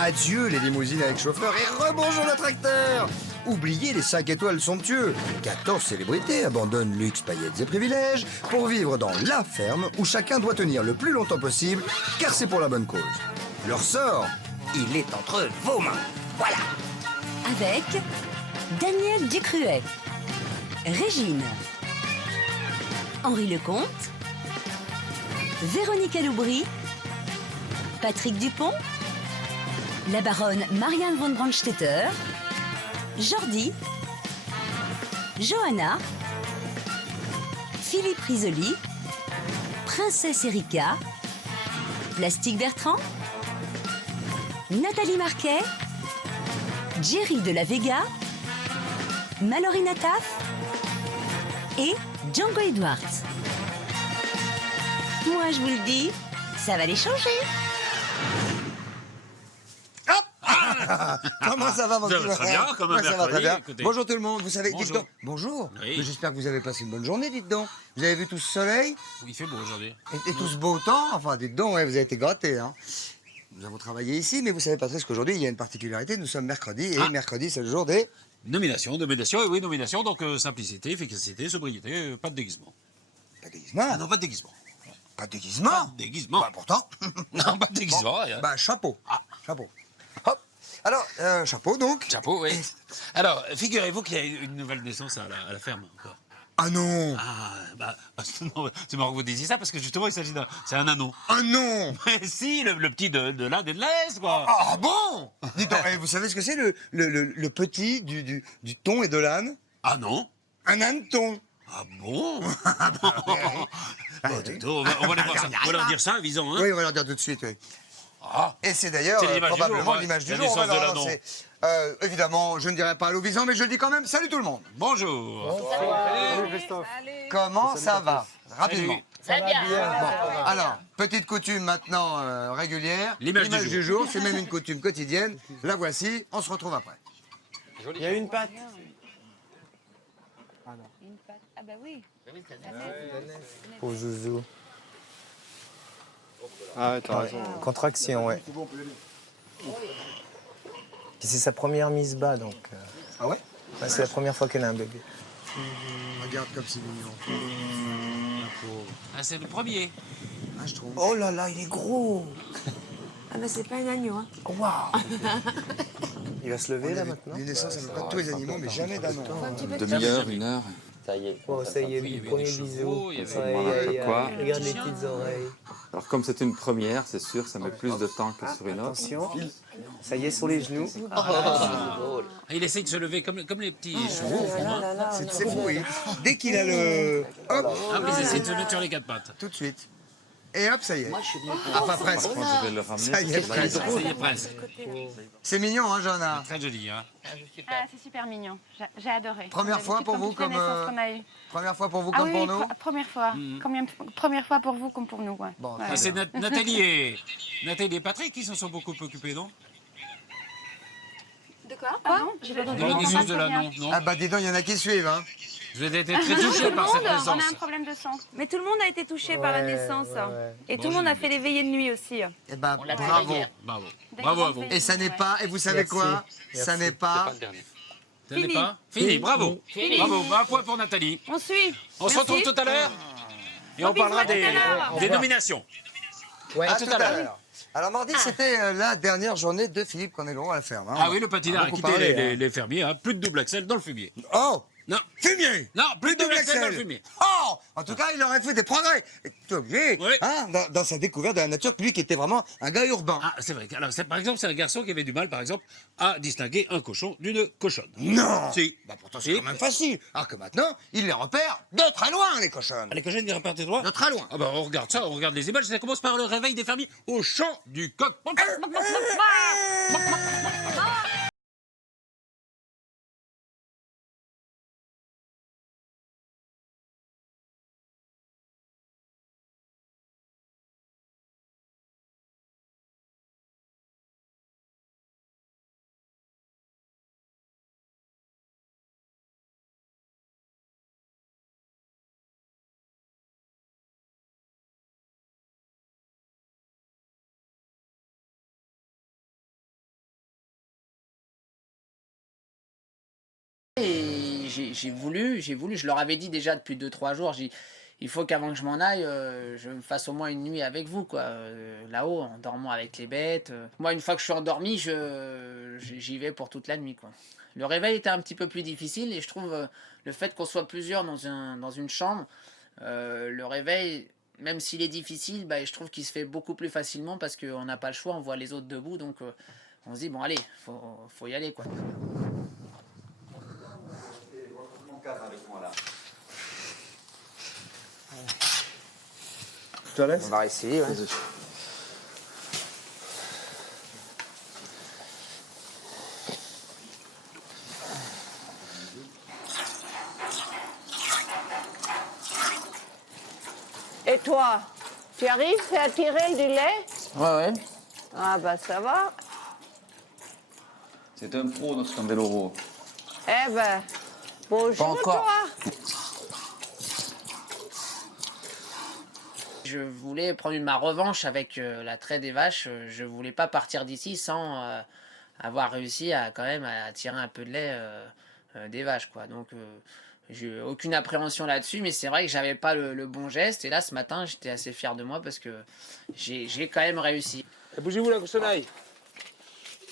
Adieu les limousines avec chauffeur et rebonjour le tracteur. Oubliez les 5 étoiles somptueux. 14 célébrités abandonnent luxe, paillettes et privilèges pour vivre dans la ferme où chacun doit tenir le plus longtemps possible car c'est pour la bonne cause. Leur sort, il est entre vos mains. Voilà. Avec Daniel Ducruet, Régine, Henri Lecomte, Véronique Aloubry, Patrick Dupont, la baronne Marianne von Brandstetter, Jordi, Johanna, Philippe Risoli, Princesse Erika, Plastique Bertrand, Nathalie Marquet, Jerry de la Vega, Mallory Nataf et Django Edwards. Moi, je vous le dis, ça va les changer. Comment ça va, mon petit Très bien, comme un ça va très bien. écoutez. Bonjour tout le monde, vous savez, dites Bonjour. donc. Bonjour. Oui. Mais j'espère que vous avez passé une bonne journée, dites donc. Vous avez vu tout ce soleil Il fait beau aujourd'hui. et tout ce beau temps. Enfin, dites donc, ouais, vous avez été grattés. Hein. Nous avons travaillé ici, mais vous savez, Patrice, qu'aujourd'hui, il y a une particularité. Nous sommes mercredi, et mercredi, c'est le jour des... Nomination, et oui, nomination, donc simplicité, efficacité, sobriété, pas de déguisement. Pas de déguisement. Ah non, pas de déguisement. Pas de déguisement. Pas de déguisement. Bah, pourtant. Non, pas de déguisement. rien. Bah, chapeau. Ah. Chapeau. Hop. Alors, chapeau, donc. Chapeau, oui. Alors, figurez-vous qu'il y a une nouvelle naissance à la ferme. Encore. Ah non. Ah, bah, non, c'est marrant que vous disiez ça, parce que justement, il s'agit d'un... C'est un anneau. Ah non. Mais si, le petit de l'Inde et de l'Est, quoi. Ah bon. Dites donc, vous savez ce que c'est le petit du thon et de l'âne? Ah non. Un âneton. Ah bon. Bon, on va aller voir ça. On va leur dire ça, visant, hein. Oui, on va leur dire tout de suite, oui. Ah. Et c'est d'ailleurs C'est l'image du probablement jour, ouais. l'image du La jour. On va naissance de leur l'anneau. annoncer. Évidemment, je ne dirai pas à l'Ovisan, mais je le dis quand même. Salut tout le monde. Bonjour. Comment ça va? Rapidement. Ça va bien. Bon, alors, petite coutume maintenant régulière. L'image du jour. c'est même une coutume quotidienne. La voici, on se retrouve après. Il y a une patte. Une patte. Ah bah oui. Pour Zouzou. Ah ouais, t'as raison. Contraction, ouais. Puis c'est sa première mise bas, donc. Ah ouais? C'est la première fois qu'elle a un bébé. Regarde comme c'est mignon. Ah, c'est le premier. Ah, je trouve. Oh là là, il est gros. Ah bah c'est pas un agneau, hein. Waouh. Il va se lever là maintenant. Les naissances à peu près de tous les animaux, mais jamais d'un homme. Demi-heure, une heure. Ça y est. Oh, ça y est, Oui, il y le avait premier des bisou. chevaux, il y avait- Quoi Regarde les petites oreilles. Alors comme c'est une première, c'est sûr, ça met plus de temps que sur une autre. Attention. Ça y est, sur les genoux. Ah, il essaye de se lever comme les petits chevaux. au fond, hein. C'est fou, oui. Dès qu'il a le... Hop, Ah, mais ils essaient de se mettre sur les quatre pattes. tout de suite. Et hop, ça y est. Ah, pas presque. Par contre, je vais le ramener. Ça y est, parce que là, presque. Ça y est, presque. C'est mignon, hein, Johanna? Très joli, hein. Ah, c'est super mignon. J'ai adoré. Première fois pour vous comme... Première fois pour vous Ah comme oui, pour nous? première fois. Première fois pour vous comme pour nous, ouais. Bon, Ouais. Et c'est Nathalie et Patrick qui s'en sont beaucoup occupés, non? De quoi? Pardon? J'ai pas De entendu. la Non, naissance pas de très bien. l'anneau, non? Ah bah dis donc, il y en a qui suivent, hein. Vous avez été très touchés par cette On a naissance. un problème de sang. Mais tout le monde a été touché par la naissance. Et tout le monde a fait les veillées de nuit aussi. Eh ben, l'a fait bravo. hier. Bravo. Des Bravo à grandes vous. veillées. Et ça n'est pas, et vous savez Merci. quoi? Ça n'est pas... Ça n'est pas fini, bravo. Bravo, un point pour Nathalie. On suit. On se Merci. retrouve tout à l'heure et on Bisous, parlera à tout à l'heure. des nominations. À tout à l'heure. Alors mardi, c'était la dernière journée de Philippe Cornelon à la ferme. Hein. Ah oui, le patinage a beaucoup quitté parlé, hein. les fermiers, hein. Plus de double axel dans le fumier. Oh, Non, fumier. non, plus de double Double axel dans le axel. fumier. Oh, en tout cas, il aurait fait des progrès. Et tout obligé, Oui. hein, dans sa découverte de la nature, lui qui était vraiment un gars urbain. Ah, c'est vrai. Alors, par exemple, c'est un garçon qui avait du mal, par exemple, à distinguer un cochon d'une cochonne. Non. Si. Bah pourtant, c'est quand même facile. Alors que maintenant, il les repère de très loin, les cochonnes. Ah, les cochonnes, ils répartent droit. De très loin. Ah bah, on regarde ça, on regarde les images. Ça commence par le réveil des fermiers au chant du coq. Et j'ai voulu, je leur avais dit déjà depuis 2-3 jours, il faut qu'avant que je m'en aille, je me fasse au moins une nuit avec vous, quoi, là-haut, en dormant avec les bêtes. Moi, une fois que je suis endormi, j'y vais pour toute la nuit, quoi. Le réveil était un petit peu plus difficile et je trouve le fait qu'on soit plusieurs dans une chambre, le réveil, même s'il est difficile, bah, je trouve qu'il se fait beaucoup plus facilement parce qu'on n'a pas le choix, on voit les autres debout, donc on se dit, bon, allez, faut y aller, quoi. Je te laisse. On va essayer, ouais. Et toi, tu arrives à tirer du lait? Ouais. Ah bah ça va. C'est un pro, notre Candeloro. Eh ben, bonjour Pas encore. toi. Je voulais prendre ma revanche avec la traite des vaches. Je voulais pas partir d'ici sans avoir réussi à quand même à tirer un peu de lait des vaches, quoi. Donc j'ai aucune appréhension là-dessus, mais c'est vrai que j'avais pas le bon geste. Et là, ce matin, j'étais assez fier de moi parce que j'ai quand même réussi. Bougez-vous la cochonnaille.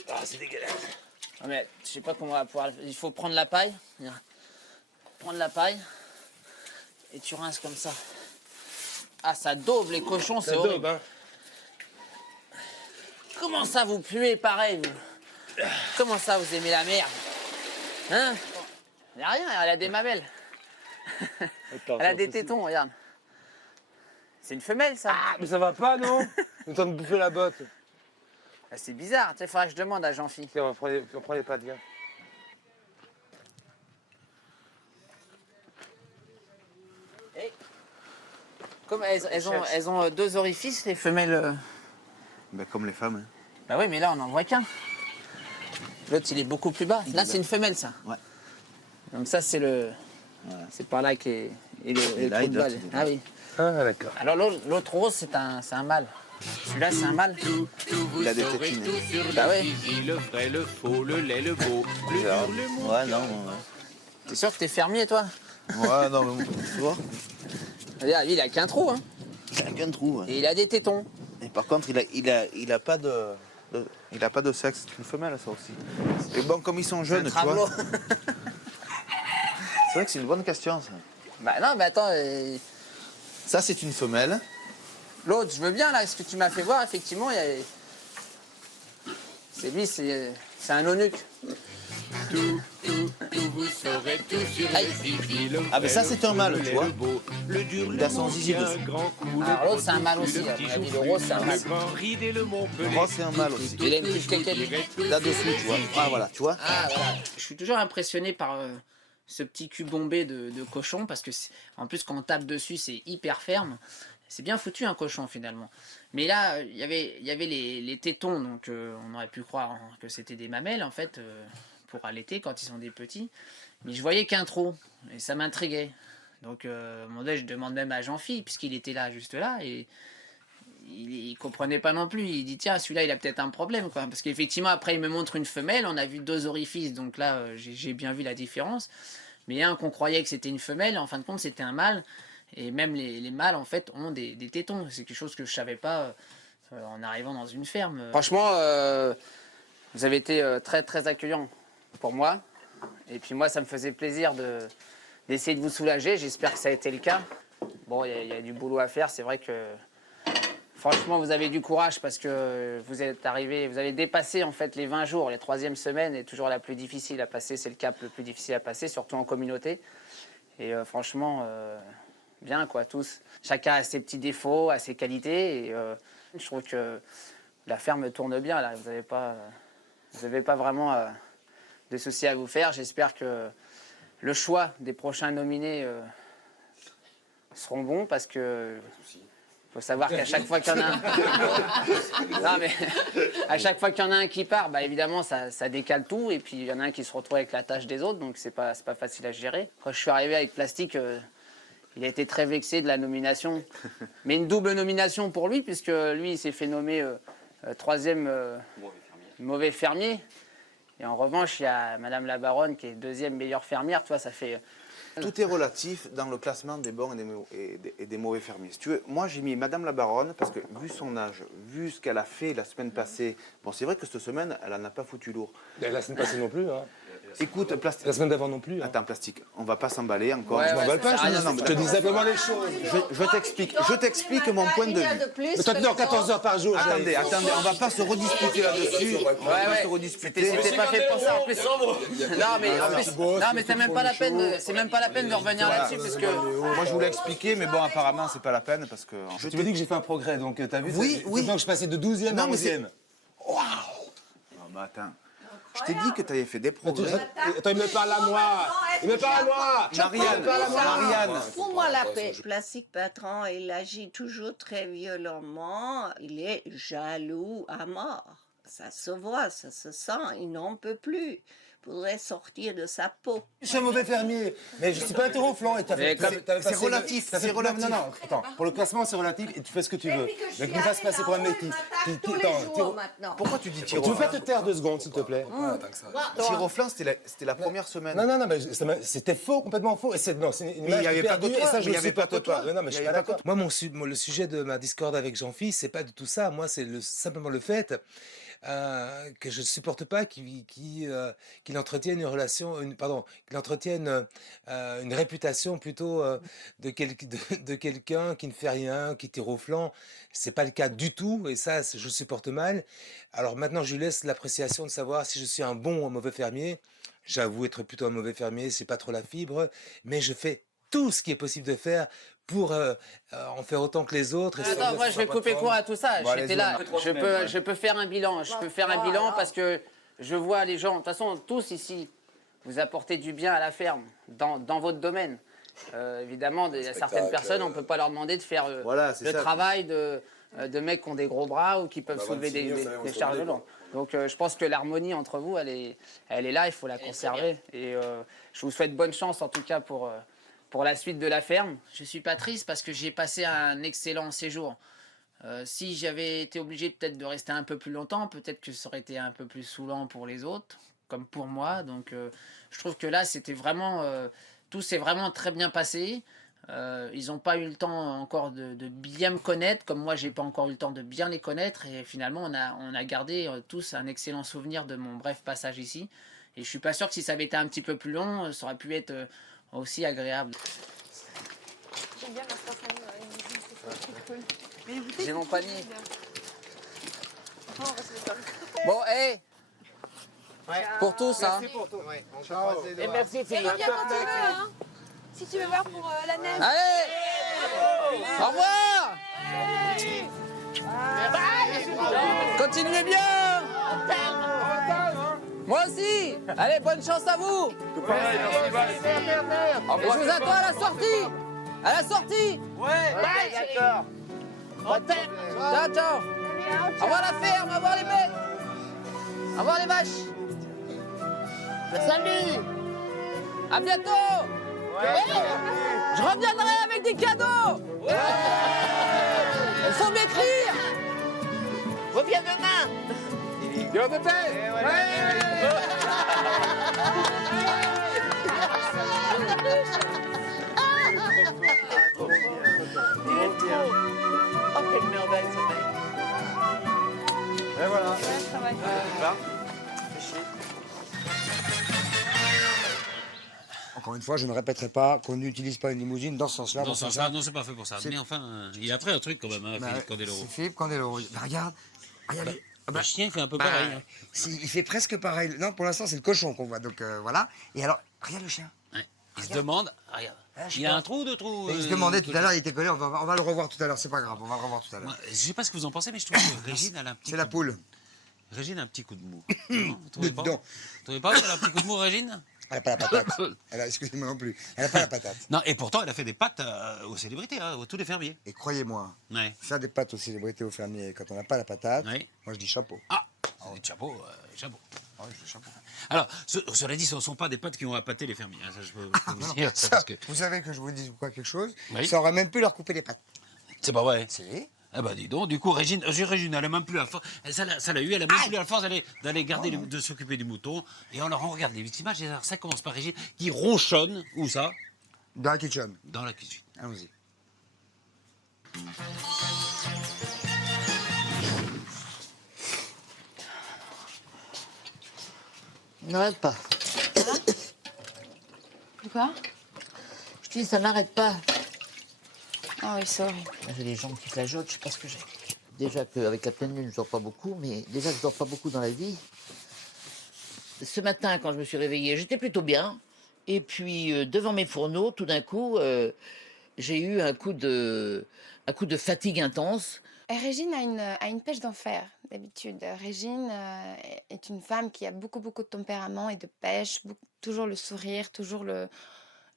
Ah, c'est dégueulasse. Ah, mais je sais pas comment on va pouvoir. Il faut prendre la paille. Viens. Prendre la paille et tu rinces comme ça. Ah, ça daube les cochons, c'est horrible. Daube, hein. Comment ça vous puez pareil, vous? Comment ça vous aimez la merde? Hein? Il n'y a rien, elle a des mamelles. Attends, Elle a des tétons, regarde. C'est une femelle, ça? Ah, mais ça va pas, non? On est en train de bouffer la botte. Ah, c'est bizarre, il faudrait que je demande à Jean-Phi. Tiens, on prend les pattes, viens. Comme elles ont deux orifices, les femelles. Ben, comme les femmes. Hein. Bah oui, mais là, on n'en voit qu'un. L'autre, il est beaucoup plus bas. Là, c'est une femelle, ça. Ouais. Donc ça, c'est le... Voilà, c'est par là qu'est le là, trou il de doit balle. être- Ah oui. Ah, d'accord. Alors l'autre rose, c'est un mâle. Celui-là, c'est un mâle. Il a des tétines. Bah ouais. Le vrai, le faux, le laid, le beau, le dur, le mou. Ouais, non. T'es sûr que t'es fermier, toi? Ouais, non, mais tu vois, Regarde, lui, il a qu'un trou, hein. il a qu'un trou. Ouais. Et il a des tétons. Et par contre, il a pas il a pas de sexe. C'est une femelle, ça aussi. Et bon, comme ils sont C'est un jeunes, tu travelot. vois. C'est vrai que c'est une bonne question, ça. Bah non, mais attends, Ça, c'est une femelle. l'autre, je veux bien, là, ce que tu m'as fait voir, effectivement, il y a... C'est lui, c'est un eunuque. Tout, vous saurez tout sur Aïe. le zizi, le Ah, mais ça, c'est un mâle, le tu laid, vois. le beau, le dur, Il le a son mou, zizi un dessus. grand coup, Alors le l'autre, c'est un mâle gros aussi, le à petit mon avis, le joufflu, rose, c'est un mâle. le grand ride et le montpellier. Le rose, c'est un mâle aussi. Il a une petite quéquette. Là-dessous, tu vois. Ah, voilà, tu vois. Ah, voilà. Je suis toujours impressionné par ce petit cul bombé de cochon parce que, en plus, quand on tape dessus, c'est hyper ferme. C'est bien foutu un cochon finalement. Mais là, il y avait les tétons, donc on aurait pu croire que c'était des mamelles en fait pour allaiter quand ils sont des petits. Mais je voyais qu'un trou et ça m'intriguait. Donc, je demande même à Jean-Phi puisqu'il était là, juste là, et il comprenait pas non plus. Il dit tiens, celui-là, il a peut-être un problème, quoi. Parce qu'effectivement, après, il me montre une femelle. On a vu deux orifices, donc là, j'ai bien vu la différence. Mais un qu'on croyait que c'était une femelle, en fin de compte, c'était un mâle. Et même les mâles, en fait, ont des tétons. C'est quelque chose que je savais pas en arrivant dans une ferme. Franchement, vous avez été très, très accueillant pour moi. Et puis moi, ça me faisait plaisir d'essayer de vous soulager. J'espère que ça a été le cas. Bon, il y a du boulot à faire. C'est vrai que, franchement, vous avez du courage parce que vous êtes arrivé, vous avez dépassé en fait les 20 jours. Les 3e semaine est toujours la plus difficile à passer. C'est le cap le plus difficile à passer, surtout en communauté. Et franchement... bien quoi, tous. Chacun a ses petits défauts, a ses qualités et je trouve que la ferme tourne bien là. Vous n'avez pas vraiment de soucis à vous faire. J'espère que le choix des prochains nominés seront bons parce que faut savoir qu'à chaque fois qu'il y en a un... non, mais à chaque fois qu'il y en a un qui part, bah, évidemment ça décale tout et puis il y en a un qui se retrouve avec la tâche des autres, donc c'est pas facile à gérer. Quand je suis arrivé avec Plastique, il a été très vexé de la nomination, mais une double nomination pour lui, puisque lui, il s'est fait nommer 3e mauvais fermier. Et en revanche, il y a Madame la Baronne qui est deuxième meilleure fermière. Tu vois, ça fait... Tout est relatif dans le classement des bons et des mauvais fermiers. Si tu veux, moi, j'ai mis Madame la Baronne parce que, vu son âge, vu ce qu'elle a fait la semaine passée, bon, c'est vrai que cette semaine, elle n'en a pas foutu lourd. Et la semaine passée non plus. Hein. Écoute, plastique. La semaine d'avant non plus. Hein. Attends, plastique, on va pas s'emballer encore. Ouais, Je m'emballe pas, je te dis simplement les choses. Je t'explique mon point de vue. Mais toi, tu dors 14 heures par jour. Attendez, on va pas se redisputer là-dessus. On va pas se redisputer. C'était pas fait pour ça en plus. Non, mais c'est même pas la peine. C'est même pas la peine de revenir là-dessus parce que. Moi, je voulais expliquer, mais bon, apparemment, c'est pas la peine parce que. Tu me dis que j'ai fait un progrès, donc t'as vu? Oui, oui. Donc je passais de 12e à 11e. Waouh! Non, mais attends. Je t'ai dit que tu avais fait des progrès. Attends, il me parle à moi. Il me parle à moi. Marianne. Fous-moi la paix. Plastique patron, il agit toujours très violemment. Il est jaloux à mort. Ça se voit, ça se sent. Il n'en peut plus. Il faudrait sortir de sa peau. Je suis un mauvais fermier, mais je suis pas un terreau-flanc. C'est relatif, c'est relatif. Non, attends, pour le classement, c'est relatif et tu fais ce que tu veux. Mais tu me fasses passer pour un mec qui... Pourquoi tu dis tir Tu au veux pas te taire 2 secondes, s'il te plaît? Tir au flanc, c'était la première semaine. Non, mais c'était faux, complètement faux. Et c'est une image il y avait pas de perdue, toi, et ça, mais je il y le avait pas supporte de toi. pas. Non, mais je suis Il y pas avait pas d'accord. Moi, le sujet de ma discorde avec Jean-Phil, c'est pas du tout ça. Moi, c'est simplement le fait que je ne supporte pas qu'il entretienne une relation, qu'il entretienne une réputation plutôt de quelqu'un qui ne fait rien, qui tire au flanc. C'est pas le cas du tout, et ça, je supporte mal. Alors maintenant, je lui laisse l'appréciation de savoir si je suis un bon ou un mauvais fermier. J'avoue être plutôt un mauvais fermier, c'est pas trop la fibre, mais je fais tout ce qui est possible de faire pour en faire autant que les autres. Attends, moi je vais couper court à tout ça. J'étais là. Je peux faire un bilan. Je peux faire un bilan parce que je vois les gens. De toute façon, tous ici, vous apportez du bien à la ferme dans votre domaine. Évidemment, il y a certaines personnes, on ne peut pas leur demander de faire le travail de mecs qui ont des gros bras ou qui peuvent soulever des charges lourdes. Donc je pense que l'harmonie entre vous, elle est là, il faut la conserver. Et je vous souhaite bonne chance en tout cas pour la suite de la ferme. Je ne suis pas triste parce que j'ai passé un excellent séjour. Si j'avais été obligé peut-être de rester un peu plus longtemps, peut-être que ça aurait été un peu plus saoulant pour les autres, comme pour moi. Donc je trouve que là, c'était vraiment... tout s'est vraiment très bien passé. Ils n'ont pas eu le temps encore de bien me connaître, comme moi, j'ai pas encore eu le temps de bien les connaître. Et finalement, on a gardé tous un excellent souvenir de mon bref passage ici. Et je suis pas sûr que si ça avait été un petit peu plus long, ça aurait pu être aussi agréable. J'aime bien la spontanéité. J'ai mon panier. Bon, hé pour tous, hein. Et merci Philippe. Viens quand tu veux, hein. Si tu veux voir pour la neige. Allez, au revoir. Continuez bien. Moi aussi. Allez, bonne chance à vous. Et je vous attends à la sortie. À la sortie. Ouais, d'accord. Ciao, ciao. Au revoir la ferme, au revoir les bêtes. Au revoir les vaches. Salut. À bientôt. Je reviendrai avec des cadeaux. Il faut m'écrire. Reviens demain. Yo, Pépé. Oh, quelle merveille ce mec. Et voilà. Encore une fois, je ne répéterai pas qu'on n'utilise pas une limousine dans ce sens-là. Dans ce sens-là, non, c'est pas fait pour ça. Mais enfin, il a pris un truc quand même, hein, Philippe Candeloro. C'est Philippe Candeloro. Bah, regarde. Le chien, il fait un peu pareil. Hein. Il fait presque pareil. Non, pour l'instant, c'est le cochon qu'on voit. Donc voilà. Et alors, regarde le chien. Ouais. Il se demande, regarde, il a un trou, 2 trous. Il se demandait tout à l'heure, il était collé. On va le revoir tout à l'heure. C'est pas grave, on va le revoir tout à l'heure. Moi, je sais pas ce que vous en pensez, mais je trouve que Régine, elle a un petit. C'est la poule. Régine a un petit coup de mou. Non, vous trouvez pas? Non. Vous trouvez pas qu'elle a un petit coup de mou, Régine? Elle n'a pas la patate. Excusez-moi non plus. Elle n'a pas la patate. Non, et pourtant, elle a fait des pâtes aux célébrités, hein, à tous les fermiers. Et croyez-moi, Ouais. faire des pâtes aux célébrités aux fermiers quand on n'a pas la patate, Ouais. moi je dis chapeau. Ah, chapeau, chapeau. Ouais, chapeau. Alors, cela dit, ce ne sont pas des pâtes qui ont appâté les fermiers. Hein, ça, je peux vous dire. Ça, parce que... Vous savez que je vous dis quoi quelque chose, Oui. ça aurait même pu leur couper les pattes. C'est pas vrai. Si. Ah bah dis donc, du coup, Régine, elle a même plus la force. Ça l'a eu, elle a même plus la force d'aller garder, de s'occuper du mouton. Et alors, on regarde les images, et alors, ça commence par Régine qui ronchonne. Où ça? Dans la kitchen. Dans la cuisine. Allons-y. N'arrête pas. Quoi? Je te dis, ça n'arrête pas. Ah oui, c'est horrible. J'ai des jambes qui flageolent, je sais pas ce que j'ai. Déjà qu'avec la pleine lune, je dors pas beaucoup, mais déjà que je dors pas beaucoup dans la vie. Ce matin, quand je me suis réveillée, j'étais plutôt bien. Et puis, devant mes fourneaux, tout d'un coup, j'ai eu un coup de fatigue intense. Et Régine a une pêche d'enfer, d'habitude. Régine est une femme qui a beaucoup, beaucoup de tempérament et de pêche, toujours le sourire, toujours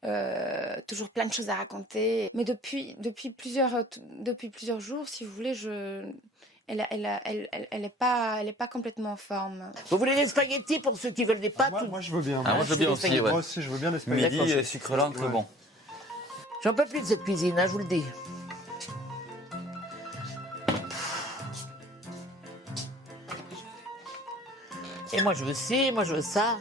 plein de choses à raconter. Mais depuis plusieurs jours, si vous voulez, elle est pas complètement en forme. Vous voulez des spaghettis pour ceux qui veulent des pâtes? Moi, je veux bien. Ah, moi, je veux bien aussi, ouais. Moi aussi, je veux bien des spaghettis. Midi, sucre l'encre, bon. J'en peux plus de cette cuisine, hein, je vous le dis. Et moi, je veux ci, moi, je veux ça.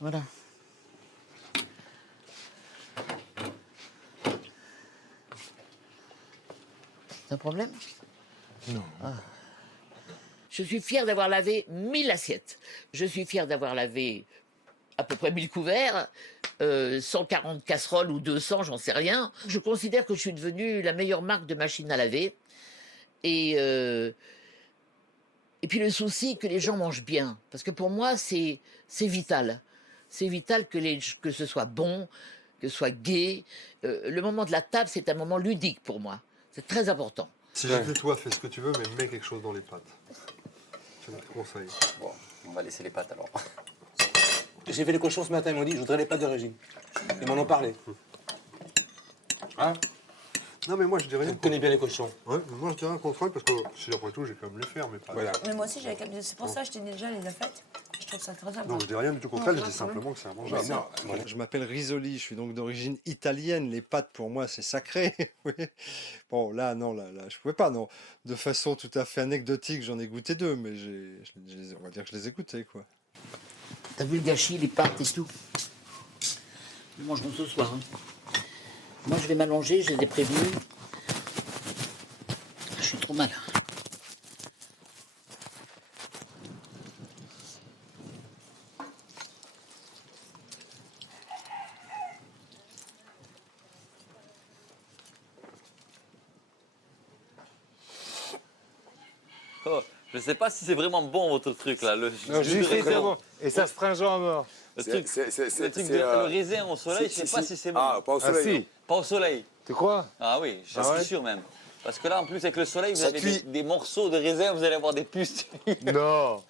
Voilà. C'est un problème? Non. Ah. Je suis fière d'avoir lavé 1000 assiettes. Je suis fière d'avoir lavé à peu près 1000 couverts, 140 casseroles ou 200, j'en sais rien. Je considère que je suis devenue la meilleure marque de machine à laver. Et puis le souci que les gens mangent bien. Parce que pour moi, c'est vital. C'est vital que ce soit bon, que ce soit gai. Le moment de la table, c'est un moment ludique pour moi. C'est très important. Si j'étais toi, fais ce que tu veux, mais mets quelque chose dans les pâtes. C'est notre conseil. Bon, on va laisser les pâtes alors. J'ai fait les cochons ce matin, ils m'ont dit, je voudrais les pâtes de Régine. Ils m'en ont parlé. Hein? Non, mais moi, je dis rien. Tu connais bien les cochons. Ouais, mais moi, je dis rien contre elle, parce que si après tout, j'ai quand même les faire, mes pâtes. Voilà. Mais moi aussi, c'est pour ça que je t'ai déjà les a faites. Je trouve ça très important. Non, je dis rien du tout contre elle, je dis simplement que c'est un mangeable. Non, Voilà. Je m'appelle Risoli, je suis donc d'origine italienne. Les pâtes, pour moi, c'est sacré. Oui. Bon, là, non, là, je pouvais pas, non. De façon tout à fait anecdotique, j'en ai goûté 2, mais on va dire que je les ai goûtés, quoi. T'as vu le gâchis, les pâtes et tout? Nous mangerons ce soir. Hein. Moi, je vais m'allonger, je les ai prévenus. Je suis trop mal. Oh, je sais pas si c'est vraiment bon votre truc là. Le jus de raisin bon. Et ça se stringent à mort. Le truc le raisin au soleil, je sais pas si c'est bon. Ah, pas au soleil. Si. Pas au soleil. Tu crois? Ah oui, je suis sûr même. Parce que là, en plus, avec le soleil, vous avez des morceaux de raisin, vous allez avoir des puces. Non.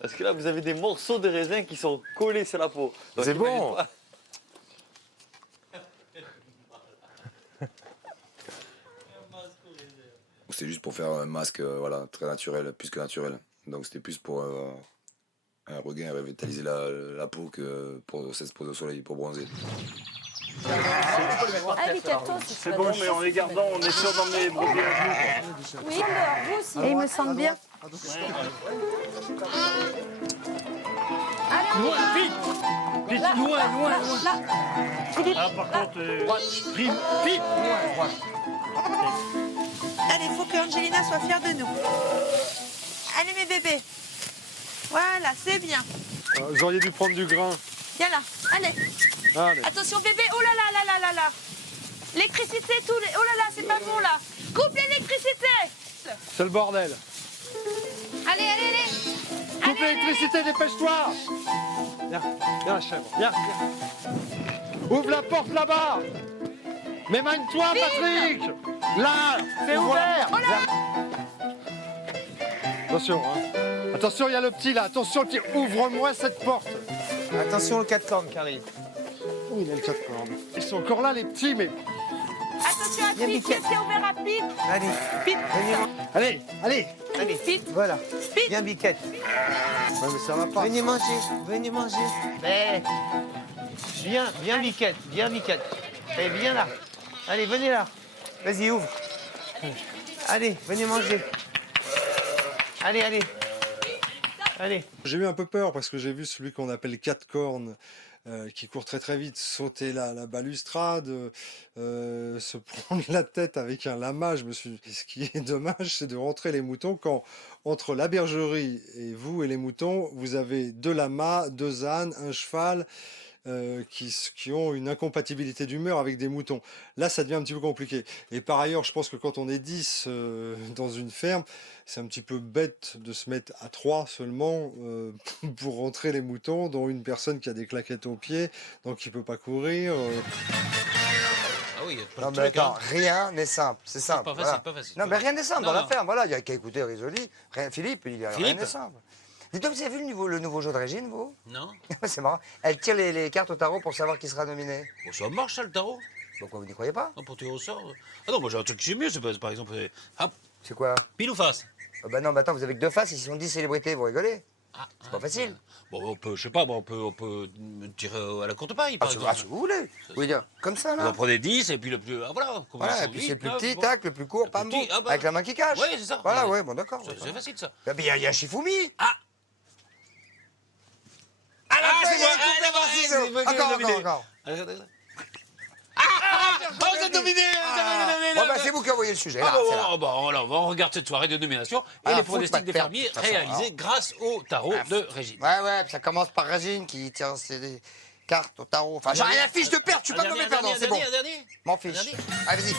Parce que là, vous avez des morceaux de raisin qui sont collés sur la peau. C'est bon. C'est juste pour faire un masque voilà, très naturel, plus que naturel. Donc c'était plus pour un regain, revitaliser la peau que pour s'exposer au soleil, pour bronzer. C'est bon, mais en les gardant, on est sûr d'emmener les brebis à genoux. Oui, vous aussi. Et ils me sentent bien. Allez, Loin, vite! Vite, loin. là. Ah, par contre, Prime, vite! Allez, il faut que Angelina soit fière de nous. Allez, mes bébés. Voilà, c'est bien. vous auriez dû prendre du grain. Viens là, allez. Allez. Attention, bébé. Oh là là là là là là. L'électricité, tout. Oh là là, c'est pas bon là. Coupe l'électricité. C'est le bordel. Allez, allez, allez. Coupe l'électricité, dépêche-toi. Viens, chèvre, viens. Ouvre la porte là-bas. Mais mène-toi, Patrick. Là, c'est ouvert. Oh là. Attention, hein. Attention, il y a le petit là. Attention, le petit. Ouvre-moi cette porte. Attention, le 4 cornes qui arrive. Où il est le 4 cornes? Ils sont encore là, les petits, mais... Attention à Pete, c'est ouvert rapide. Allez. Pete. Allez, allez. Allez. Pete. Voilà. Pete. Viens, Biquette. Ouais, mais ça va pas. Venez manger. Venez manger. Mais Viens, Miquette, viens, Miquette. Allez, viens là. Allez, venez là. Vas-y, ouvre. Allez, venez manger. Allez. J'ai eu un peu peur parce que j'ai vu celui qu'on appelle 4 cornes qui court très très vite sauter la balustrade, se prendre la tête avec un lama. Ce qui est dommage, c'est de rentrer les moutons quand entre la bergerie et vous et les moutons, vous avez 2 lamas, 2 ânes, un cheval. Qui ont une incompatibilité d'humeur avec des moutons. Là, ça devient un petit peu compliqué. Et par ailleurs, je pense que quand on est 10 dans une ferme, c'est un petit peu bête de se mettre à 3 seulement pour rentrer les moutons, dont une personne qui a des claquettes aux pieds, donc qui ne peut pas courir. Ah oui, il y a pas Non de mais truc, hein. attends, rien n'est simple, c'est simple. pas facile, voilà. pas facile. Non mais rien n'est simple Non, dans la non. ferme, voilà, il y a qu'à écouter Risoli. Philippe, il dit rien Philippe n'est simple. Dites-donc, vous avez vu le nouveau jeu de Régine, vous? Non. C'est marrant. Elle tire les cartes au tarot pour savoir qui sera nominé. Bon, ça marche, ça, le tarot. Pourquoi vous n'y croyez pas? Non, pour tirer au sort. Ah non, moi j'ai un truc que j'aime mieux, c'est par exemple. Hop, C'est quoi? pile ou face. Bah non, mais attends, vous avez que 2 faces, ils sont 10 célébrités, vous rigolez? Ah, C'est pas facile. Bon, on peut, je sais pas, bon, on peut tirer à la courte paille, par Si exemple. vous voulez. Vous voulez dire, comme ça, Vous là. en prenez 10 et puis le plus. Ah, voilà. Voilà, et puis c'est le plus petit, tac, le plus court, pam, boum, avec la main qui cache. Oui, c'est ça. Voilà, ouais, bon, d'accord. C'est facile, ça. Bah, il y a Shifumi. Ah, c'est moi. Encore. Oh, vous êtes dominé. Bon, bah, c'est vous qui envoyez le sujet, là. Ah, c'est là. voilà, on regarde cette soirée de nomination et Ah, les faut pronostics pas des perdre, fermiers de toute façon, réalisés grâce au tarot de Régine. Ouais, puis ça commence par Régine qui tire ses cartes au tarot. Enfin, j'ai rien à fiche de perte, je suis pas mauvais perdant, c'est bon. M'en fiche. Allez, vas-y.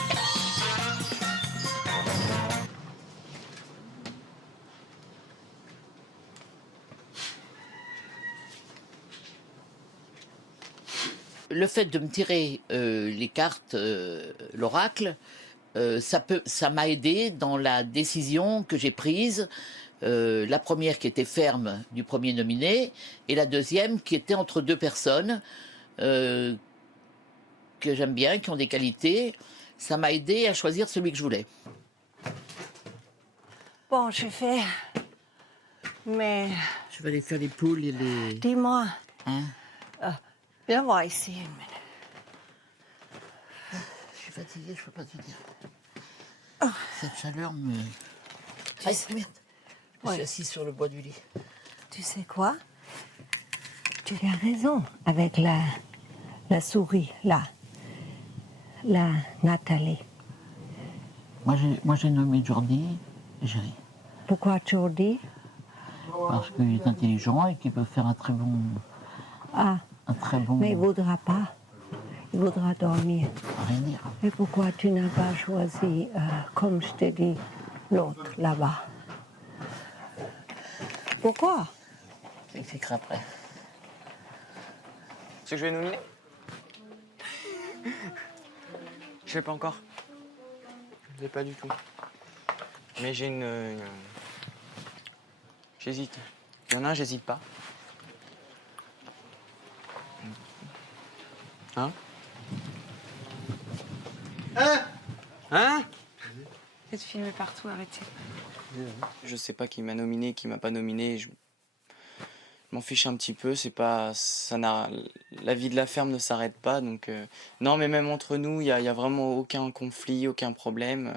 Le fait de me tirer les cartes, l'oracle, ça m'a aidé dans la décision que j'ai prise. La première qui était ferme du premier nominé et la deuxième qui était entre 2 personnes que j'aime bien, qui ont des qualités. Ça m'a aidé à choisir celui que je voulais. Bon, j'ai fait. Mais. Je vais aller faire les poules et les... Dis-moi. Hein? Viens voir ici une minute. Je suis fatiguée, je peux pas te dire. Cette chaleur me... Aïe, merde. Je suis assise sur le bois du lit. Tu sais quoi? Tu as raison avec la souris, là. La Nathalie. Moi, j'ai nommé Jordi et Géry. Pourquoi Jordi? Parce qu'il est intelligent et qu'il peut faire un très bon... Ah, un très bon... mais il ne voudra pas. Il voudra dormir. Rien dire. Et pourquoi tu n'as pas choisi, comme je t'ai dit, l'autre là-bas? Pourquoi? J'expliquerai après. C'est que je vais nominer? Je sais pas encore. Je sais pas du tout. Mais j'ai une... J'hésite. Il y en a un, j'hésite pas. Hein? Hein? Faites filmer partout, arrêtez. Je sais pas qui m'a nominé, qui m'a pas nominé. Je m'en fiche un petit peu. C'est pas, ça n'a, la vie de la ferme ne s'arrête pas. Donc non, mais même entre nous, il y a vraiment aucun conflit, aucun problème.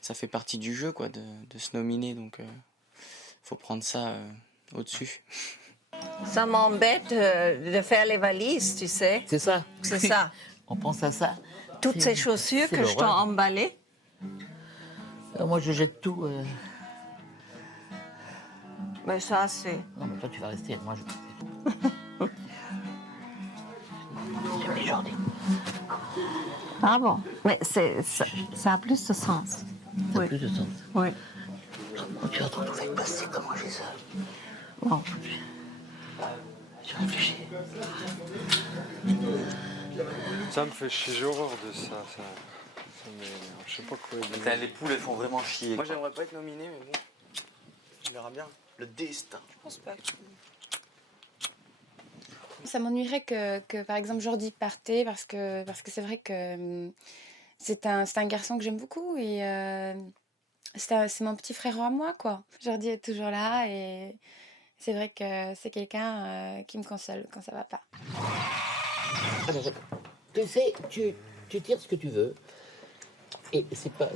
Ça fait partie du jeu, quoi, de se nominer. Donc faut prendre ça au-dessus. Ça m'embête de faire les valises, tu sais. C'est ça. C'est ça. On pense à ça. Toutes ces chaussures que je t'ai emballées. Moi, je jette tout. Mais ça, c'est... Non, mais toi, tu vas rester. Moi, je vais rester. J'aime les Jordi. Ah bon? Mais ça a plus de sens. Ça a plus de sens. Oui. Quand tu vas te retrouver avec plastique, comment j'ai ça? Bon. Je réfléchis. Ça me fait chier, j'ai horreur de ça. Je sais pas quoi dire. Les poules, elles font vraiment chier. Moi, j'aimerais pas être nominé, mais bon, on verra bien. Le destin. Je pense pas que... Ça m'ennuierait que, par exemple, Jordi partait parce que c'est vrai que c'est un garçon que j'aime beaucoup et c'est mon petit frère à moi, quoi. Jordi est toujours là et c'est vrai que c'est quelqu'un qui me console quand ça va pas. Alors, tu sais, tu tires ce que tu veux. Et c'est pas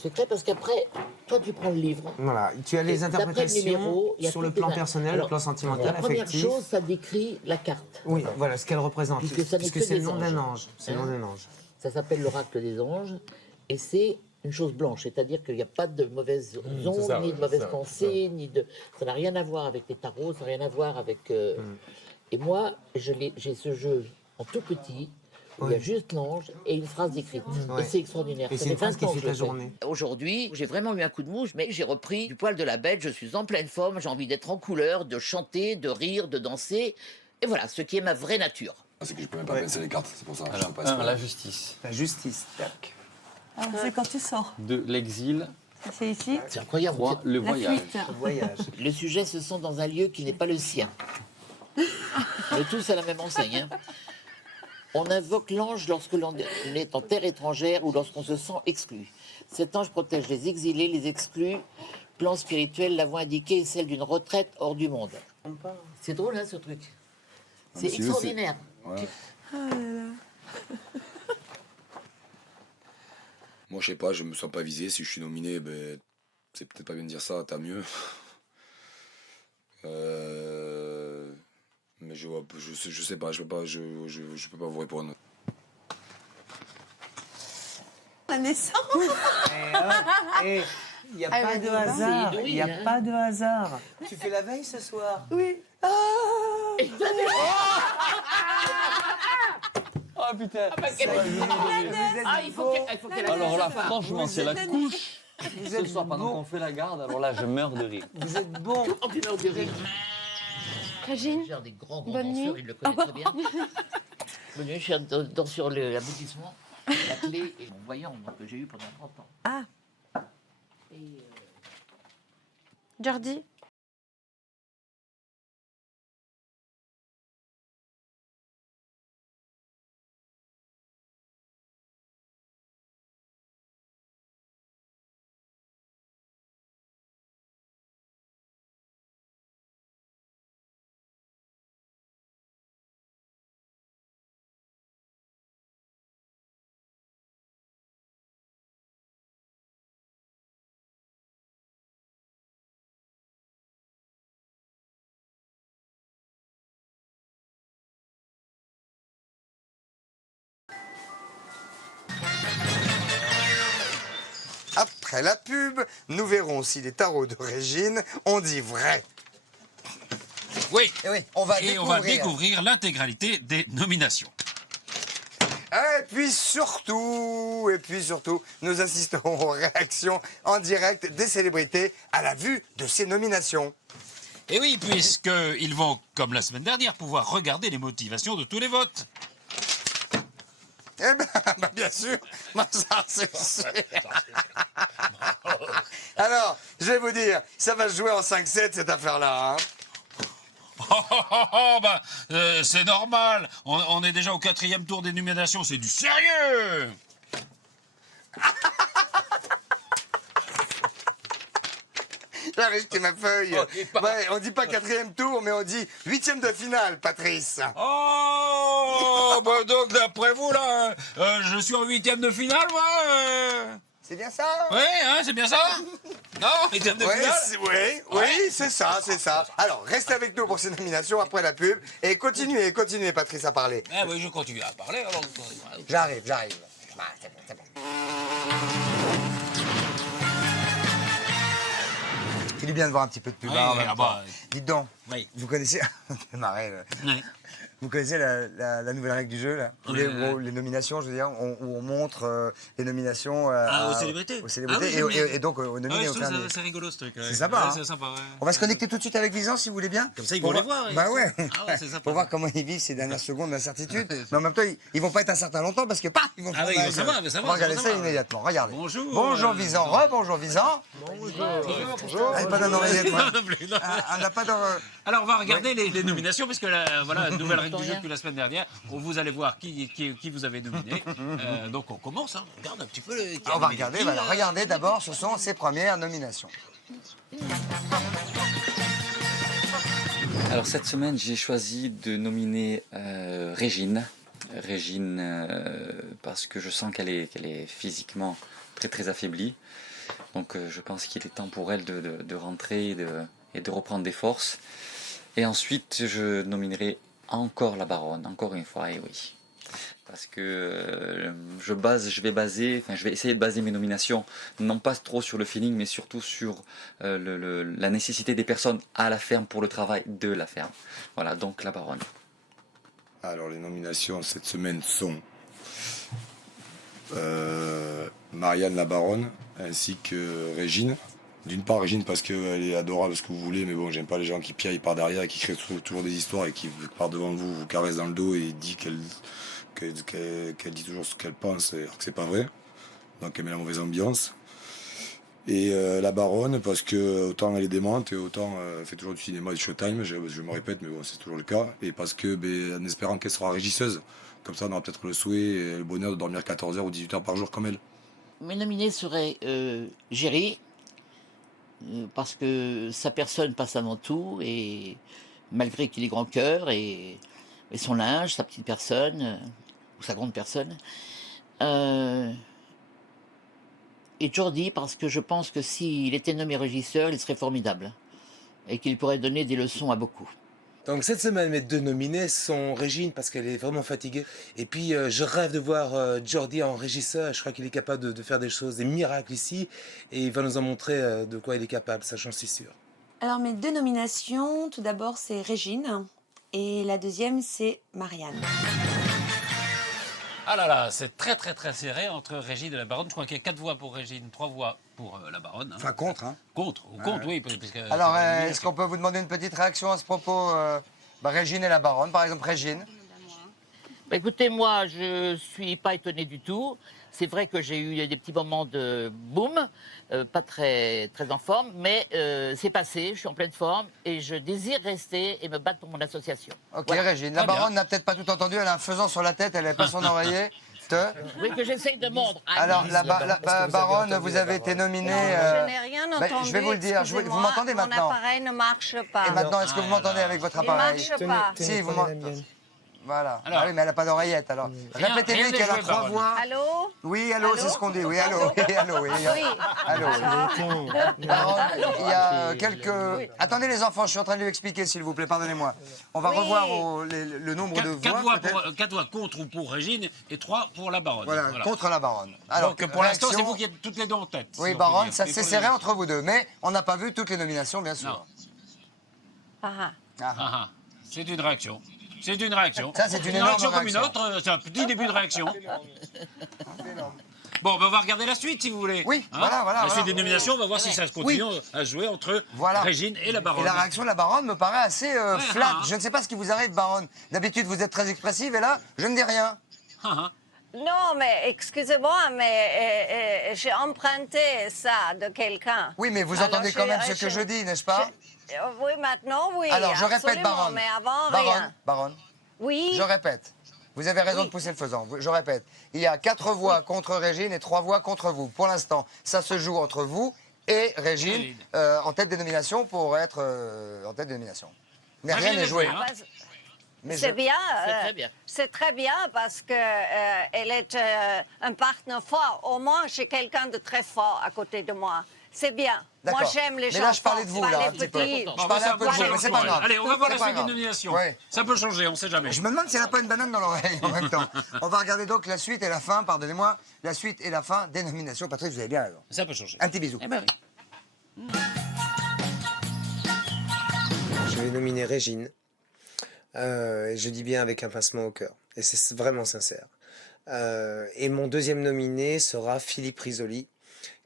secret parce qu'après, toi, tu prends le livre. Voilà, tu as les interprétations sur le plan personnel, le plan sentimental, la première affectif. chose, ça décrit la carte. Oui, voilà, ce qu'elle représente. Puisque c'est le nom d'un ange. C'est le nom d'un ange. Ça s'appelle l'oracle des anges. Et c'est une chose blanche, c'est-à-dire qu'il n'y a pas de mauvaises ondes, ni de mauvaises pensées, ni de... Ça n'a rien à voir avec les tarots, ça n'a rien à voir avec... Et moi, j'ai ce jeu en tout petit, où il y a juste l'ange et une phrase écrite. Et c'est extraordinaire. Et c'est une phrase qui fait ta journée. Aujourd'hui, j'ai vraiment eu un coup de mouche, mais j'ai repris du poil de la bête, je suis en pleine forme, j'ai envie d'être en couleur, de chanter, de rire, de danser. Et voilà, ce qui est ma vraie nature. C'est que je peux même pas penser les cartes, c'est pour ça. Alors, je sais pas la justice. La justice, tac. C'est quand tu sors. De l'exil. C'est ici. C'est incroyable. 3, le voyage. Le sujet se sent dans un lieu qui n'est pas le sien. Mais tous à la même enseigne. Hein. On invoque l'ange lorsque l'on est en terre étrangère ou lorsqu'on se sent exclu. Cet ange protège les exilés, les exclus. Plan spirituel, la voie indiquée est celle d'une retraite hors du monde. C'est drôle, hein, ce truc. C'est extraordinaire. Ouais. Moi, je sais pas, je me sens pas visé. Si je suis nominé, ben, c'est peut-être pas bien de dire ça, tant mieux. Mais je sais pas, je peux pas vous répondre. La naissance. Il n'y a pas de hasard. Il n'y a pas de hasard. Tu fais la veille ce soir? Oui. Oh putain. Il faut qu'elle Alors là, franchement, c'est la couche. Ce soir, pendant qu'on fait la garde, alors là, je meurs de rire. Vous êtes bon. Oh, tu meurs de rire. Régine, Des grands bonne nuit. danseurs, il le connaît très bien. Bonne nuit, je suis sur l'aboutissement. La clé est mon voyant que j'ai eu pendant 30 ans. Ah. Jordi, Après la pub, nous verrons si les tarots de Régine ont dit vrai. Oui. Et oui, on va découvrir l'intégralité des nominations. Et puis surtout, nous assisterons aux réactions en direct des célébrités à la vue de ces nominations. Et oui, puisqu'ils vont, comme la semaine dernière, pouvoir regarder les motivations de tous les votes. Eh ben, bien sûr, ça c'est sûr. Alors, je vais vous dire, ça va se jouer en 5-7 cette affaire-là. Hein. C'est normal. On est déjà au 4e tour des nominations, c'est du sérieux. J'avais jeté ma feuille. Ouais, on dit pas 4e tour, mais on dit 8e de finale, Patrice. Oh, donc d'après vous, là, je suis en 8e de finale, moi. C'est bien ça? Oui, hein, c'est bien ça? Non, 8e de finale? Oui, c'est ça. Alors, restez avec nous pour ces nominations après la pub et continuez, Patrice, à parler. Ah oui, je continue à parler. Alors... J'arrive. Bah, c'est bon. Il est bien de voir un petit peu de pub. Dites donc, vous connaissez... marré, vous connaissez la nouvelle règle du jeu, là? Les nominations, je veux dire, où on montre les nominations aux célébrités. Et donc aux nominés. C'est rigolo, ce truc. C'est sympa, c'est sympa, ouais. On va se connecter tout de suite avec Visan, si vous voulez bien. Comme ça, ils vont les voir. Bah ouais. C'est sympa. Pour voir comment ils vivent ces dernières secondes d'incertitude. Mais en même temps, ils vont pas être incertains longtemps parce que ils vont savoir. On va regarder ça immédiatement. Regardez. Bonjour Visan. Bonjour Visan. Bonjour. Allez, pas d'oreillette, moi. On n'a pas d'oreillette. Alors, on va regarder les nominations, puisque voilà, nouvelle règle du jeu depuis la semaine dernière. Vous allez voir qui vous avez nominé. Donc, on commence. Hein. On regarde un petit peu. On va regarder. Regardez d'abord, ce sont ses premières nominations. Alors cette semaine, j'ai choisi de nominer Régine. Régine, parce que je sens qu'elle est physiquement très affaiblie. Donc je pense qu'il est temps pour elle de rentrer et de reprendre des forces. Et ensuite, je nominerai encore la baronne, encore une fois, et oui. Parce que je vais essayer de baser mes nominations, non pas trop sur le feeling, mais surtout sur la nécessité des personnes à la ferme pour le travail de la ferme. Voilà, donc la baronne. Alors les nominations cette semaine sont Marianne la baronne ainsi que Régine. D'une part Régine parce qu'elle est adorable, ce que vous voulez, mais bon, j'aime pas les gens qui piaillent par derrière et qui créent toujours des histoires et qui par devant vous caressent dans le dos et dit qu'elle dit toujours ce qu'elle pense alors que c'est pas vrai. Donc elle met la mauvaise ambiance. Et la baronne parce que autant elle est démente et autant elle fait toujours du cinéma et du showtime, je me répète mais bon c'est toujours le cas. Et parce que en espérant qu'elle sera régisseuse, comme ça on aura peut-être le souhait et le bonheur de dormir 14 heures ou 18 heures par jour comme elle. Mes nominés seraient Géry, parce que sa personne passe avant tout, et malgré qu'il ait grand cœur, et son linge, sa petite personne, ou sa grande personne. Et Jordi, parce que je pense que s'il était nommé régisseur, il serait formidable, et qu'il pourrait donner des leçons à beaucoup. Donc cette semaine, mes deux nominés sont Régine parce qu'elle est vraiment fatiguée. Et puis je rêve de voir Jordi en régisseur. Je crois qu'il est capable de faire des choses, des miracles ici. Et il va nous en montrer de quoi il est capable, ça j'en suis sûr. Alors mes deux nominations, tout d'abord c'est Régine et la deuxième c'est Marianne. Ah là là, c'est très serré entre Régine et la baronne. Je crois qu'il y a 4 voix pour Régine, 3 voix pour la baronne. Enfin, contre, hein. Contre, oui. Parce que alors, est-ce qu'on peut vous demander une petite réaction à ce propos Régine et la baronne, par exemple, Régine. Bah, écoutez, moi, je suis pas étonnée du tout. C'est vrai que j'ai eu des petits moments de boom, pas très en forme, mais c'est passé, je suis en pleine forme et je désire rester et me battre pour mon association. Ok, voilà. Régine. La baronne n'a peut-être pas tout entendu, elle a un faisant sur la tête, elle n'avait pas son oreiller. Oui, que j'essaye de mordre. Alors, la baronne, vous avez été nominée... Je n'ai rien entendu. Je vais vous le dire, vous m'entendez maintenant? Mon appareil ne marche pas. Et maintenant, est-ce que vous m'entendez avec votre appareil? Il ne marche pas. Si, vous m'entendez. Voilà. Ah oui, mais elle n'a pas d'oreillette, alors. Répétez-lui qu'elle a 3 voix. Allô? Oui, allô, c'est ce qu'on dit. Oui, allô, oui, allô, oui. Oui. Allô. Baronne, il y a quelques... Attendez les enfants, je suis en train de lui expliquer, s'il vous plaît, pardonnez-moi. On va revoir le nombre de voix, 4 voix contre ou pour Régine et 3 pour la baronne. Voilà, contre la baronne. Alors, donc pour l'instant, c'est vous qui êtes toutes les deux en tête. Oui, baronne, ça s'est serré entre vous deux, mais on n'a pas vu toutes les nominations, bien sûr. C'est une réaction. C'est une réaction. Ça, c'est une énorme réaction comme une réaction. autre, c'est un petit début de réaction. Bon, ben on va regarder la suite si vous voulez. Oui, voilà. La suite des nominations, on va voir si ça se continue à jouer entre Régine et la baronne. Et la réaction de la baronne me paraît assez flat. Je ne sais pas ce qui vous arrive, baronne. D'habitude, vous êtes très expressive et là, je ne dis rien. Non, mais excusez-moi, mais j'ai emprunté ça de quelqu'un. Oui, mais vous entendez quand même ce que je dis, n'est-ce pas? Oui, maintenant, oui. Alors, je répète, baronne. Mais avant, rien. Baronne. Oui. Je répète. Vous avez raison de pousser le faisant. Je répète. Il y a 4 voix contre Régine et 3 voix contre vous. Pour l'instant, ça se joue entre vous et Régine en tête des nominations pour être en tête des nominations. Mais rien n'est joué. C'est bien. C'est très bien. C'est très bien parce qu'elle est un partenaire fort. Au moins, j'ai quelqu'un de très fort à côté de moi. C'est bien. Moi, j'aime les gens. Mais là, je parlais de vous, pas là, les un petit peu. petits. Je parlais un peu de vous, mais c'est pas grave. Allez, on va voir la suite des grave. nominations. Ouais. Ça peut changer, on ne sait jamais. Je me demande si elle n'a pas une banane dans l'oreille en même temps. On va regarder donc la suite et la fin, pardonnez-moi, la suite et la fin des nominations. Patrick, vous avez bien raison. Ça peut changer. Un petit bisou. Eh ben oui. Je vais nominer Régine. Et je dis bien avec un pincement au cœur. Et c'est vraiment sincère. Et mon deuxième nominé sera Philippe Risoli,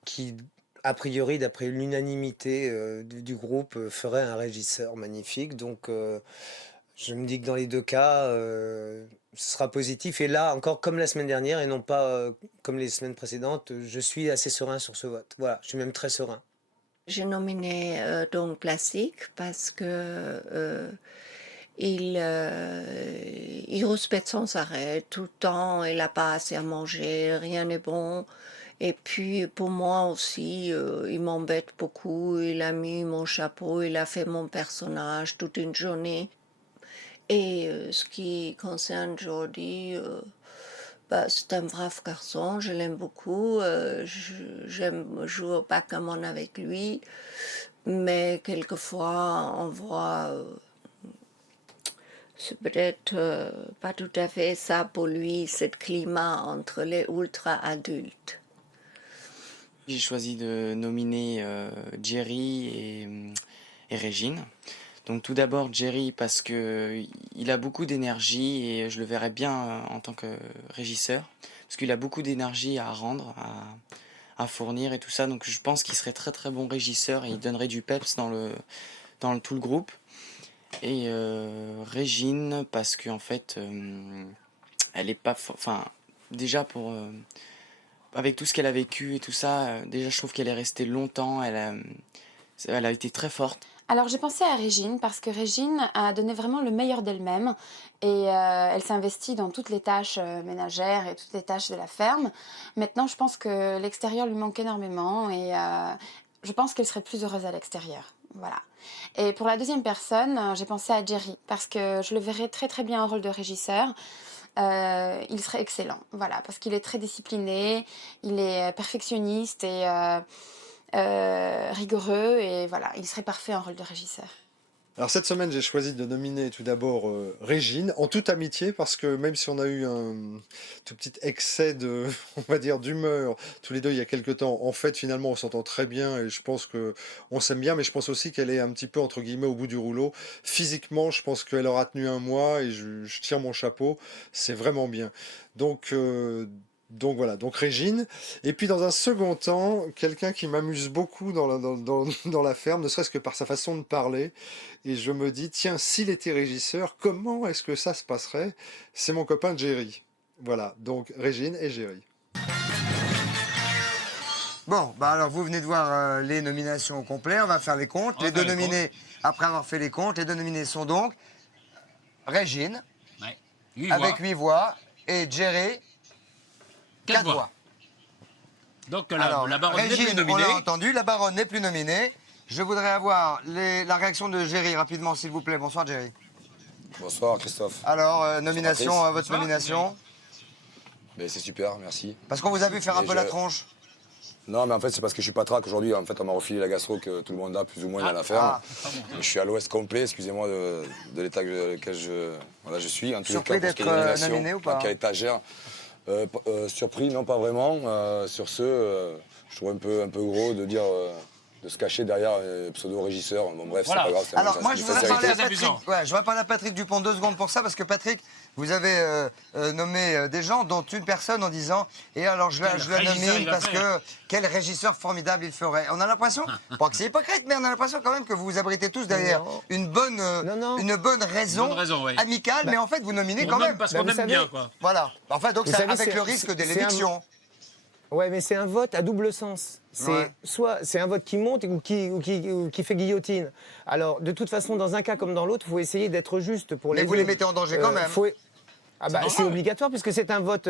qui, a priori, d'après l'unanimité du groupe, ferait un régisseur magnifique. Donc, je me dis que dans les deux cas, ce sera positif. Et là, encore comme la semaine dernière, et non pas comme les semaines précédentes, je suis assez serein sur ce vote. Voilà, je suis même très serein. J'ai nominé donc Classique parce que il respecte sans arrêt tout le temps. Il n'a pas assez à manger, rien n'est bon. Et puis pour moi aussi, il m'embête beaucoup. Il a mis mon chapeau, il a fait mon personnage toute une journée. Et ce qui concerne Jordi, c'est un brave garçon, je l'aime beaucoup. J'aime jouer au backgammon avec lui. Mais quelquefois, on voit... c'est peut-être pas tout à fait ça pour lui, ce climat entre les ultra-adultes. J'ai choisi de nominer Jerry et Régine. Donc tout d'abord Jerry parce qu'il a beaucoup d'énergie et je le verrais bien en tant que régisseur. Parce qu'il a beaucoup d'énergie à rendre, à fournir et tout ça. Donc je pense qu'il serait très très bon régisseur et il donnerait du peps dans tout le groupe. Et Régine parce qu'en fait elle est pas... Enfin déjà avec tout ce qu'elle a vécu et tout ça, déjà je trouve qu'elle est restée longtemps, elle a été très forte. Alors j'ai pensé à Régine parce que Régine a donné vraiment le meilleur d'elle-même et elle s'est investie dans toutes les tâches ménagères et toutes les tâches de la ferme. Maintenant je pense que l'extérieur lui manque énormément et je pense qu'elle serait plus heureuse à l'extérieur. Voilà. Et pour la deuxième personne, j'ai pensé à Jerry parce que je le verrais très très bien au rôle de régisseur. Il serait excellent, voilà, parce qu'il est très discipliné, il est perfectionniste et rigoureux et voilà, il serait parfait en rôle de régisseur. Alors cette semaine, j'ai choisi de nominer tout d'abord Régine, en toute amitié, parce que même si on a eu un tout petit excès de, on va dire, d'humeur tous les deux il y a quelques temps, en fait finalement on s'entend très bien et je pense que on s'aime bien, mais je pense aussi qu'elle est un petit peu entre guillemets au bout du rouleau. Physiquement, je pense qu'elle aura tenu un mois et je tire mon chapeau, c'est vraiment bien. Donc voilà, donc Régine. Et puis dans un second temps, quelqu'un qui m'amuse beaucoup dans la ferme, ne serait-ce que par sa façon de parler. Et je me dis, tiens, s'il était régisseur, comment est-ce que ça se passerait? C'est mon copain Jerry. Voilà, donc Régine et Jerry. Bon, bah alors vous venez de voir les nominations au complet, on va faire les comptes. Les deux nominés, après avoir fait les comptes, les deux nominés sont donc Régine, avec 8 voix, et Jerry, 4 voix. Donc Alors, la baronne n'est plus Régine, nominée. on l'a entendu, la baronne n'est plus nominée. Je voudrais avoir la réaction de Jerry rapidement, s'il vous plaît. Bonsoir, Jerry. Bonsoir, Christophe. Alors, nomination, Bonsoir, votre nomination. Ben, c'est super, merci. Parce qu'on vous a vu faire un peu la tronche. Non, mais en fait, c'est parce que je suis patraque aujourd'hui. En fait, on m'a refilé la gastro que tout le monde a, plus ou moins, dans la ferme. Je suis à l'ouest complet, excusez-moi, de l'état dans lequel je suis. En tous Surpris les cas, pour ce qui est d'être nomination, nominé ou pas? en cas étagère. Surpris, non, pas vraiment. Sur ce, je trouve un peu gros de dire... de se cacher derrière un pseudo-régisseur. Bon, bref, Voilà. c'est pas grave. Alors, moi, je voudrais parler à Patrick. Ouais, je voudrais parler à Patrick Dupont 2 secondes pour ça, parce que Patrick, vous avez nommé des gens, dont une personne en disant et alors je la nomine parce que quel régisseur formidable il ferait. On a l'impression, pas que c'est hypocrite, mais on a l'impression quand même que vous vous abritez tous derrière une bonne raison, amicale, mais en fait, vous nominez quand même. Parce qu'on aime bien, quoi. Voilà. Enfin, donc, c'est avec le risque de l'éviction. Ouais, mais c'est un vote à double sens. Soit c'est un vote qui monte ou qui fait guillotine. Alors, de toute façon, dans un cas comme dans l'autre, il faut essayer d'être juste pour les deux. Mais vous les mettez en danger quand même. Ah bah, c'est obligatoire puisque c'est un vote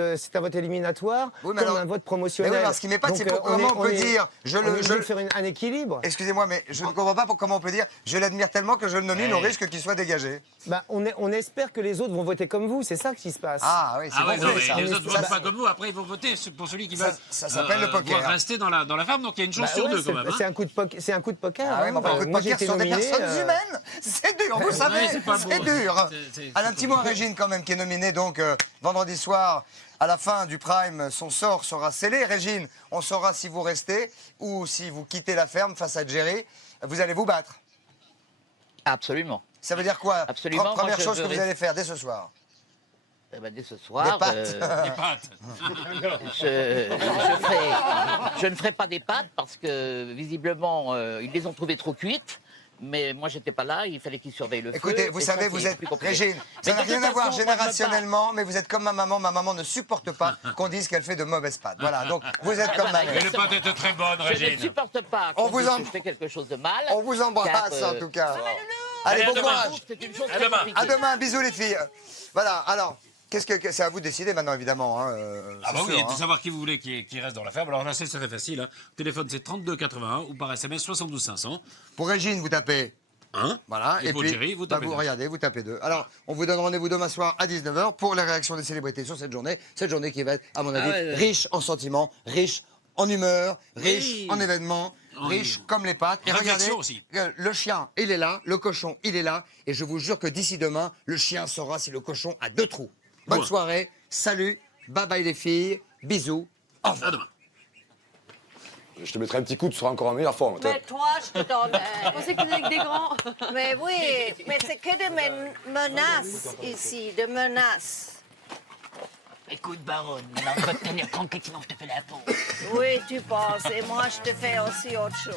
éliminatoire, comme un vote promotionnel. Mais oui, alors, ce qui m'épate, c'est comment on peut dire... Je veux faire un équilibre. Excusez-moi, mais je ne comprends pas comment on peut dire je l'admire tellement que je le nomine au risque qu'il soit dégagé. Bah, on espère que les autres vont voter comme vous, c'est ça qui se passe. Ah oui, c'est ça. Les autres ne votent pas comme vous, après ils vont voter pour celui qui va s'appelle le poker. Rester dans la ferme, donc il y a une chance sur deux quand même. C'est un coup de poker. Ah oui, mais un coup de poker sur des personnes humaines, c'est dur, vous savez, c'est dur. Un petit mot à Régine quand même, qui est nominée donc vendredi soir. À la fin du prime, son sort sera scellé. Régine, on saura si vous restez ou si vous quittez la ferme face à Jerry. Vous allez vous battre. Absolument. Ça veut dire quoi? Absolument. Première chose que vous allez faire dès ce soir. Eh ben, dès ce soir, des pâtes. Des pâtes. Je ne ferai pas des pâtes parce que visiblement ils les ont trouvées trop cuites. Mais moi, j'étais pas là, il fallait qu'ils surveillent le feu. Écoutez, vous savez, vous êtes... Régine, ça n'a rien à voir générationnellement, mais vous êtes comme ma maman. Ma maman ne supporte pas qu'on dise qu'elle fait de mauvaises pâtes. Voilà, donc vous êtes comme ma mère. Mais les pâtes étaient très bonnes, Régine. Je ne supporte pas qu'on dise que je fais quelque chose de mal. On vous embrasse, en tout cas. Allez, bon courage. C'est une chose À demain, bisous les filles. Voilà, alors, C'est à vous de décider maintenant, évidemment. Hein, Ah c'est bah oui, sûr, de hein. savoir qui vous voulez qui reste dans la ferme. Alors là, c'est très facile. Hein. Le téléphone, c'est 3281 ou par SMS 72 500. Pour Régine, vous tapez 1. Voilà. Et pour Jerry, vous tapez 2. regardez, vous tapez 2. Alors, on vous donne rendez-vous demain soir à 19h pour les réactions des célébrités sur cette journée. Cette journée qui va être, à mon avis, riche en sentiments, riche en humeur, riche en événements, riche comme les pâtes. Et regardez, Réflexion aussi. le chien, il est là, le cochon, il est là. Et je vous jure que d'ici demain, le chien saura si le cochon a 2 trous. Bonne Bon. soirée, salut, bye bye les filles, bisous, au revoir. À demain. Je te mettrai un petit coup, tu seras encore en meilleure forme. Mais toi, je te donne. Je pensais que vous étiez avec des grands. Mais oui, mais c'est que des menaces ici, des menaces. Écoute, baronne, maintenant on va te tenir tranquille, sinon je te fais la peau. Oui, tu penses, et moi je te fais aussi autre chose.